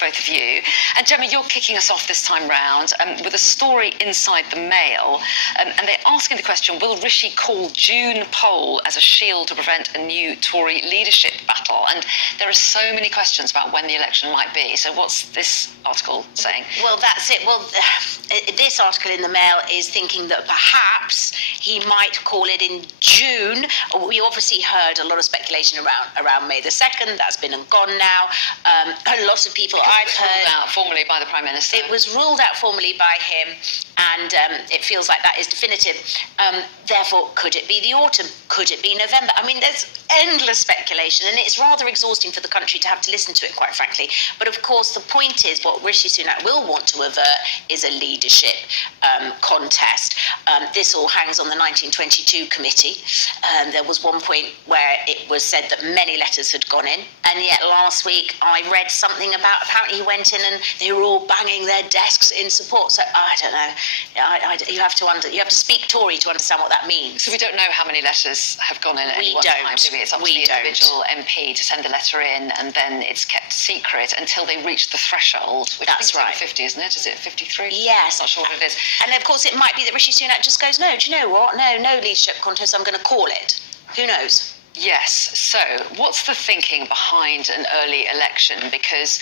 both of you. And Gemma, you're kicking us off this time round with a story inside the Mail, and they're asking the question, will Rishi call June poll as a shield to prevent a new Tory leadership battle? And there are so many questions about when the election might be. So what's this article saying? Well, that's it. Well, this article in the Mail is thinking that perhaps he might call it in June. We obviously heard a lot of speculation around May the 2nd. That's been and gone now. A lot of people I've heard... Ruled out formally by the Prime Minister. It was ruled out formally by him, and it feels like that is definitive. Therefore, could it be the autumn? Could it be November? I mean, there's endless speculation, and it's rather exhausting for the country to have to listen to it, quite frankly. But of course, the point is, what Rishi Sunak will want to avert is a leadership contest. This all hangs on the 1922 committee. There was one point where it was said that many letters had gone in, and yet last week I read something about, apparently he went in and they were all banging their desks in support. So I don't know. You have to speak Tory to understand what that means. So we don't know how many letters have gone in at any one time, do we? It's up to the individual MP to send a letter in, and then it's kept secret until they reach the threshold, which That's I think right. is 50, isn't it? Is it 53? Yes. I'm not sure what it is. And of course, it might be that Rishi Sunak just goes, no, do you know what? No leadership contest, I'm going to call it. Who knows? Yes. So what's the thinking behind an early election? Because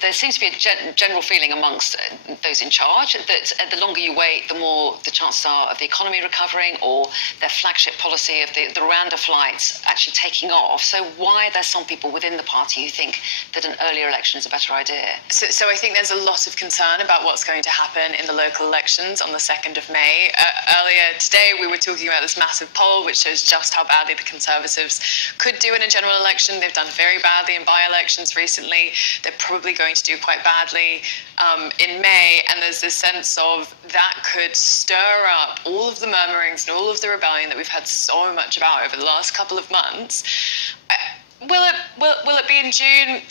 there seems to be a general feeling amongst those in charge that the longer you wait, the more the chances are of the economy recovering, or their flagship policy of the Rwanda flights actually taking off. So why are there some people within the party who think that an earlier election is a better idea? So I think there's a lot of concern about what's going to happen in the local elections on the 2nd of May. Earlier today, we were talking about this massive poll which shows just how badly the Conservatives could do in a general election. They've done very badly in by-elections recently. They're probably going to do quite badly in May, and there's this sense of that could stir up all of the murmurings and all of the rebellion that we've had so much about over the last couple of months. Will it be in June?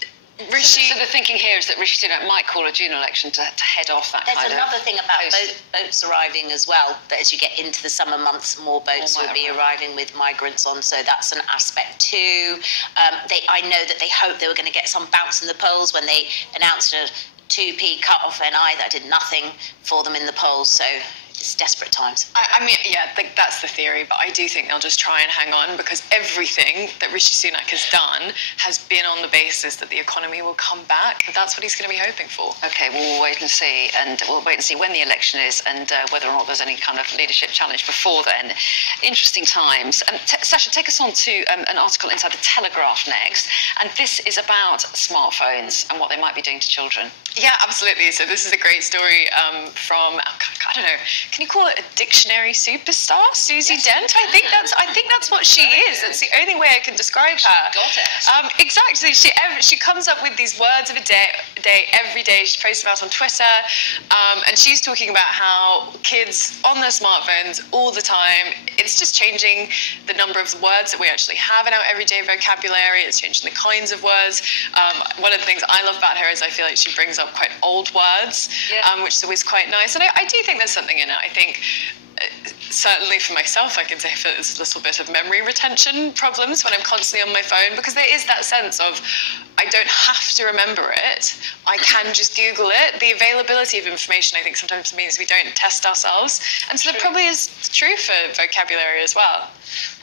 Rishi... So the thinking here is that Rishi Sunak might call a June election to head off that There's kind of... There's another thing about boats arriving as well, that as you get into the summer months, more boats will be arriving with migrants on, so that's an aspect too. I know that they hoped they were going to get some bounce in the polls when they announced a 2p cut-off NI that did nothing for them in the polls, so it's desperate times. I mean, yeah, that's the theory, but I do think they'll just try and hang on, because everything that Rishi Sunak has done has been on the basis that the economy will come back. That's what he's going to be hoping for. Okay, well, we'll wait and see, when the election is, and whether or not there's any kind of leadership challenge before then. Interesting times. Sasha, take us on to an article inside the Telegraph next, and this is about smartphones and what they might be doing to children. Yeah, absolutely. So this is a great story from, I don't know, can you call it a dictionary superstar, Susie Dent? I think that's what she is. That's the only way I can describe her. Got it. Exactly. She comes up with these words of a day every day. She posts them out on Twitter, and she's talking about how kids on their smartphones all the time. It's just changing the number of words that we actually have in our everyday vocabulary. It's changing the kinds of words. One of the things I love about her is I feel like she brings up quite old words, which is always quite nice. And I do think there's something in it. I think certainly for myself, I can say there's a little bit of memory retention problems when I'm constantly on my phone, because there is that sense of I don't have to remember it. I can just Google it. The availability of information, I think, sometimes means we don't test ourselves. And so that probably is true for vocabulary as well.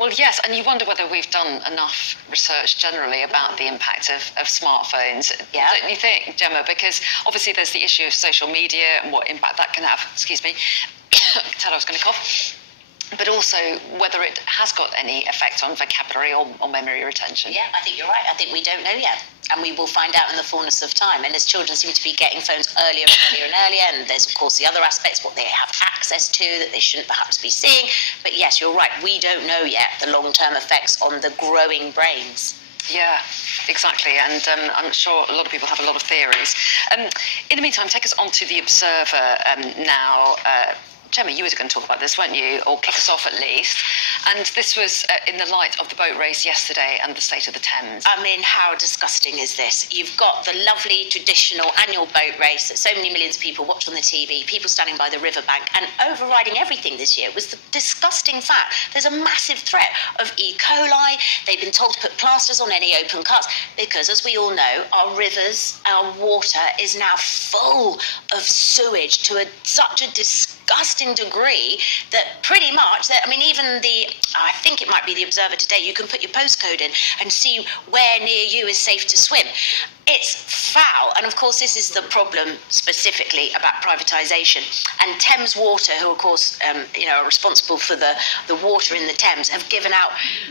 Well, yes, and you wonder whether we've done enough research generally about the impact of smartphones. Yeah. Don't you think, Gemma? Because obviously there's the issue of social media and what impact that can have. Excuse me. I could tell I was going to cough. But also whether it has got any effect on vocabulary or memory retention. Yeah, I think you're right. I think we don't know yet. And we will find out in the fullness of time. And as children seem to be getting phones earlier and earlier, and there's, of course, the other aspects, what they have access to that they shouldn't perhaps be seeing. But yes, you're right. We don't know yet the long-term effects on the growing brains. Yeah, exactly, and I'm sure a lot of people have a lot of theories. In the meantime, take us on to The Observer now. Gemma, you were going to talk about this, weren't you? Or kick us off at least. And this was in the light of the boat race yesterday and the state of the Thames. I mean, how disgusting is this? You've got the lovely traditional annual boat race that so many millions of people watch on the TV, people standing by the riverbank, and overriding everything this year was the disgusting fact there's a massive threat of E. coli. They've been told to put plasters on any open cuts because, as we all know, our rivers, our water is now full of sewage to such a disgusting degree that pretty much, I mean, even I think it might be the Observer today, you can put your postcode in and see where near you is safe to swim. It's foul, and of course this is the problem specifically about privatisation. And Thames Water, who of course are responsible for the water in the Thames, have given out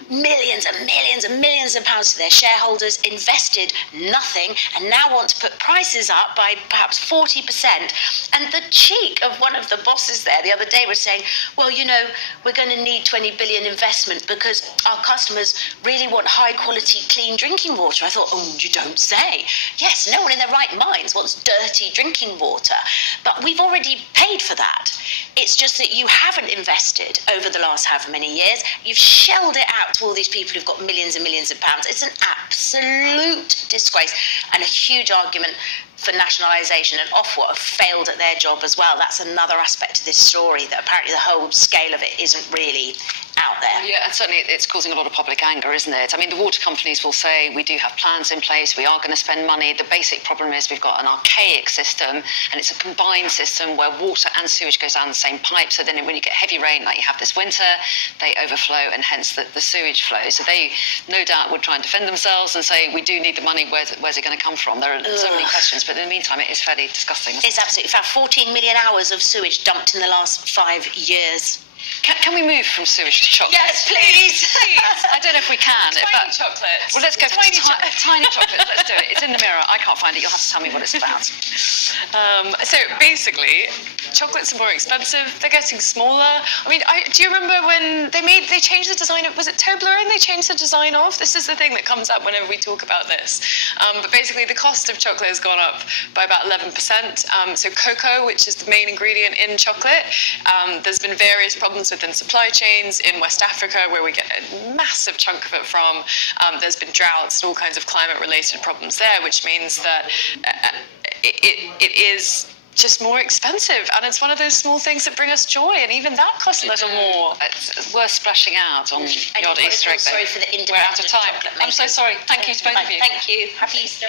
millions and millions and millions of pounds to their shareholders, invested nothing, and now want to put prices up by perhaps 40%. And the cheek of one of the bosses there the other day was saying, well, we're going to need 20 billion investment because our customers really want high quality clean drinking water. I thought, oh, you don't say. Yes, no one in their right minds wants dirty drinking water, but we've already paid for that. It's just that you haven't invested over the last however many years. You've shelled it out to all these people who've got millions and millions of pounds. It's an absolute disgrace and a huge argument for nationalisation, and Ofwat have failed at their job as well. That's another aspect of this story, that apparently the whole scale of it isn't really out there. Yeah, and certainly it's causing a lot of public anger, isn't it? I mean, the water companies will say, we do have plans in place, we are going to spend money. The basic problem is we've got an archaic system, and it's a combined system where water and sewage goes down the same pipe, so then when you get heavy rain like you have this winter, they overflow, and hence the sewage flows. So they no doubt would try and defend themselves and say, we do need the money, where's it going to come from? There are so many questions, but in the meantime, it is fairly disgusting. It's absolutely foul. 14 million hours of sewage dumped in the last 5 years. Can we move from sewage to chocolate? Yes, please. I don't know if we can. Tiny chocolates. Well, let's go for tiny chocolates. Let's do it. It's in the mirror. I can't find it. You'll have to tell me what it's about. So basically, chocolates are more expensive. They're getting smaller. I mean, do you remember when they changed the design of, was it Toblerone they changed the design of? This is the thing that comes up whenever we talk about this. But basically, the cost of chocolate has gone up by about 11%. So cocoa, which is the main ingredient in chocolate, there's been various problems within supply chains in West Africa, where we get a massive chunk of it from. There's been droughts and all kinds of climate-related problems there, which means that it is just more expensive, and it's one of those small things that bring us joy, and even that costs a little more. It's worth splashing out on the odd Easter egg. Sorry for the We're out of time. chocolate I'm so sorry. Thank you to both of you. Thank you. Happy Easter.